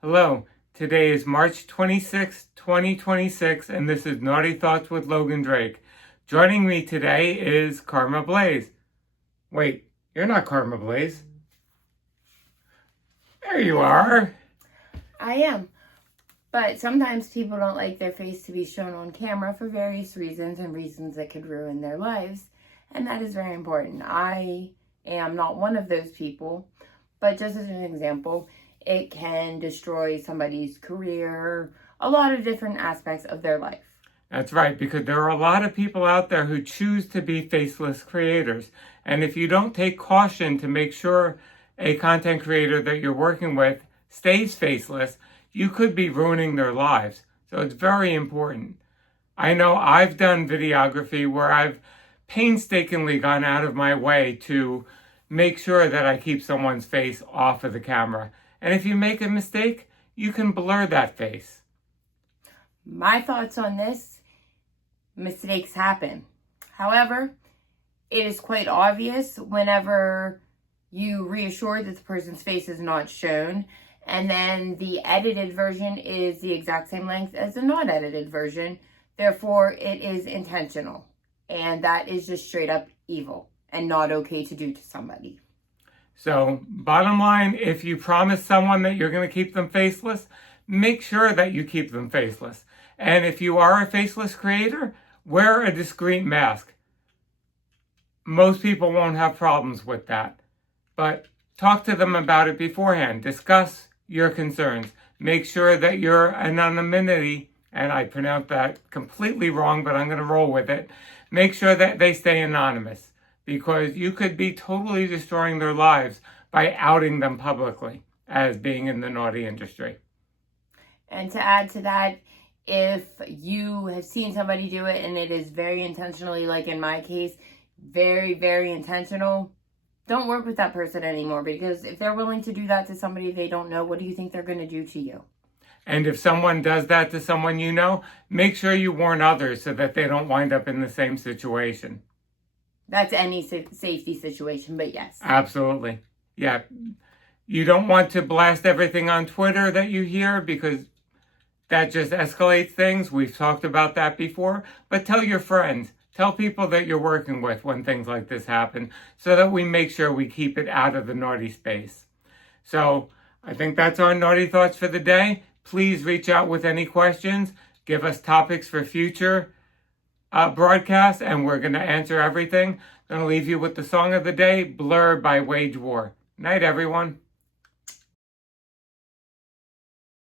Hello, today is March 26, 2026, and this is Naughty Thoughts with Logan Drake. Joining me today is Karma Blaze. Wait, you're not Karma Blaze. There you are. I am. But sometimes people don't like their face to be shown on camera for various reasons and reasons that could ruin their lives. And that is very important. I am not one of those people, but just as an example, it can destroy somebody's career, a lot of different aspects of their life. That's right, because there are a lot of people out there who choose to be faceless creators. And if you don't take caution to make sure a content creator that you're working with stays faceless, you could be ruining their lives. So it's very important. I know I've done videography where I've painstakingly gone out of my way to make sure that I keep someone's face off of the camera. And if you make a mistake, you can blur that face. My thoughts on this: mistakes happen. However, it is quite obvious whenever you reassure that the person's face is not shown, and then the edited version is the exact same length as the not edited version. Therefore, it is intentional. And that is just straight up evil and not okay to do to somebody. So, bottom line, if you promise someone that you're going to keep them faceless, make sure that you keep them faceless. And if you are a faceless creator, wear a discreet mask. Most people won't have problems with that. But talk to them about it beforehand. Discuss your concerns. Make sure that your anonymity, and I pronounced that completely wrong, but I'm going to roll with it. Make sure that they stay anonymous, because you could be totally destroying their lives by outing them publicly as being in the naughty industry. And to add to that, if you have seen somebody do it and it is very intentionally, like in my case, very, very intentional, don't work with that person anymore, because if they're willing to do that to somebody they don't know, what do you think they're going to do to you? And if someone does that to someone you know, make sure you warn others so that they don't wind up in the same situation. That's any safety situation, but yes. Absolutely. Yeah. You don't want to blast everything on Twitter that you hear, because that just escalates things. We've talked about that before. But tell your friends. Tell people that you're working with when things like this happen, so that we make sure we keep it out of the naughty space. So I think that's our Naughty Thoughts for the day. Please reach out with any questions. Give us topics for future broadcasts, and we're going to answer everything. I'm going to leave you with the song of the day, Blur by Wage War. Night, everyone.